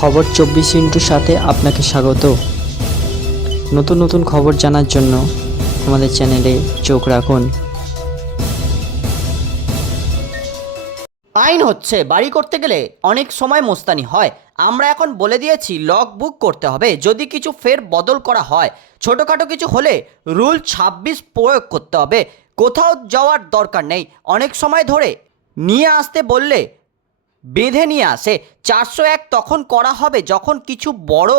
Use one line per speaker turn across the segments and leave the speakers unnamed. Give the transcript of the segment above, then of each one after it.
খবর চব্বিশ ইন্টুর সাথে আপনাকে স্বাগত। নতুন নতুন খবর জানার জন্য আমাদের চ্যানেলে চোখ রাখুন।
আইন হচ্ছে, বাড়ি করতে গেলে অনেক সময় মোস্তানি হয়। আমরা এখন বলে দিয়েছি লগ বুক করতে হবে। যদি কিছু ফের বদল করা হয়, ছোটোখাটো কিছু হলে রুল ছাব্বিশ প্রয়োগ করতে হবে। কোথাও যাওয়ার দরকার নেই। অনেক সময় ধরে নিয়ে আসতে বললে বেঁধে নিয়ে আসে। চারশো এক তখন করা হবে যখন কিছু বড়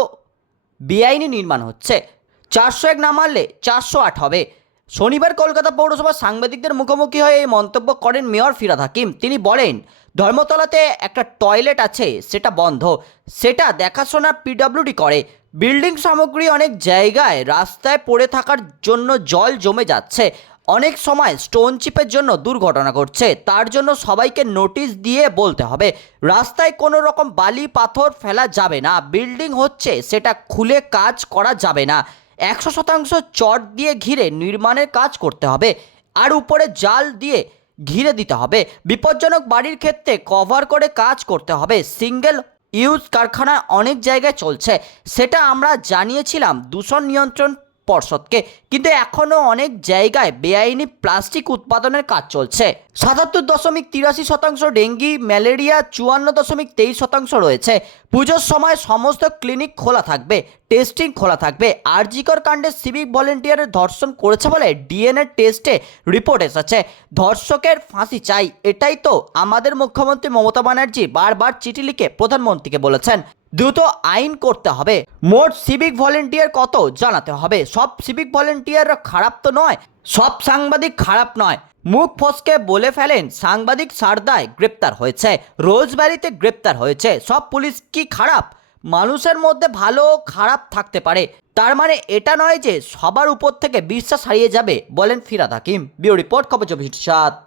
বেআইনি নির্মাণ হচ্ছে। চারশো এক না মারলে চারশো আট হবে। শনিবার কলকাতা পৌরসভার সাংবাদিকদের মুখোমুখি হয়ে এই মন্তব্য করেন মেয়র ফিরাদ হাকিম। তিনি বলেন, ধর্মতলাতে একটা টয়লেট আছে, সেটা বন্ধ। সেটা দেখাশোনা পিডব্লিউডি করে। বিল্ডিং সামগ্রী অনেক জায়গায় রাস্তায় পড়ে থাকার জন্য জল জমে যাচ্ছে। অনেক সময় স্টোন চিপের জন্য দুর্ঘটনা ঘটছে। তার জন্য সবাইকে নোটিশ দিয়ে বলতে হবে। রাস্তায় কোনো রকম বালি, পাথর ফেলা যাবে না। বিল্ডিং হচ্ছে, সেটা খুলে কাজ করা যাবে না। একশো শতাংশ চট দিয়ে ঘিরে নির্মাণের কাজ করতে হবে। আর উপরে জাল দিয়ে ঘিরে দিতে হবে। বিপজ্জনক বাড়ির ক্ষেত্রে কভার করে কাজ করতে হবে। সিঙ্গেল ইউজ কারখানা অনেক জায়গায় চলছে। সেটা আমরা জানিয়েছিলাম। দূষণ নিয়ন্ত্রণ পর্ষদকে। কিন্তু এখনও অনেক জায়গায় বেআইনি প্লাস্টিক উৎপাদনের কাজ চলছে। সাতাত্তর দশমিক তিরাশি শতাংশ ডেঙ্গি, ম্যালেরিয়া, চুয়ান্ন দশমিক তেইশ শতাংশ রয়েছে। পুজোর সময় সমস্ত ক্লিনিক খোলা থাকবে। টেস্টিং খোলা থাকবে। আরজিকর কাণ্ডে সিভিক ভলেন্টিয়ারের ধর্ষণ করেছে বলে ডিএনএ টেস্টে রিপোর্ট এসেছে। ধর্ষকের ফাঁসি চাই, এটাই তো আমাদের মুখ্যমন্ত্রী মমতা ব্যানার্জি বারবার চিঠি লিখে প্রধানমন্ত্রীকে বলেছেন। দ্রুত আইন করতে হবে। মোট সিভিক ভলেন্টিয়ার কত জানাতে হবে। সব সিভিক ভলেন্টিয়াররা খারাপ তো নয়, সব সাংবাদিক খারাপ নয়। মুখ ফসকে বলে ফেলেন, সাংবাদিক সারদায় গ্রেপ্তার হয়েছে, রোজবাড়িতে গ্রেপ্তার হয়েছে। সব পুলিশ কি খারাপ? মানুষের মধ্যে ভালো খারাপ থাকতে পারে। তার মানে এটা নয় যে সবার উপর থেকে বিশ্বাস হারিয়ে যাবে, বলেন ফিরাদ হাকিম। বিউ রিপোর্ট, খবর চব্বিশ সাত।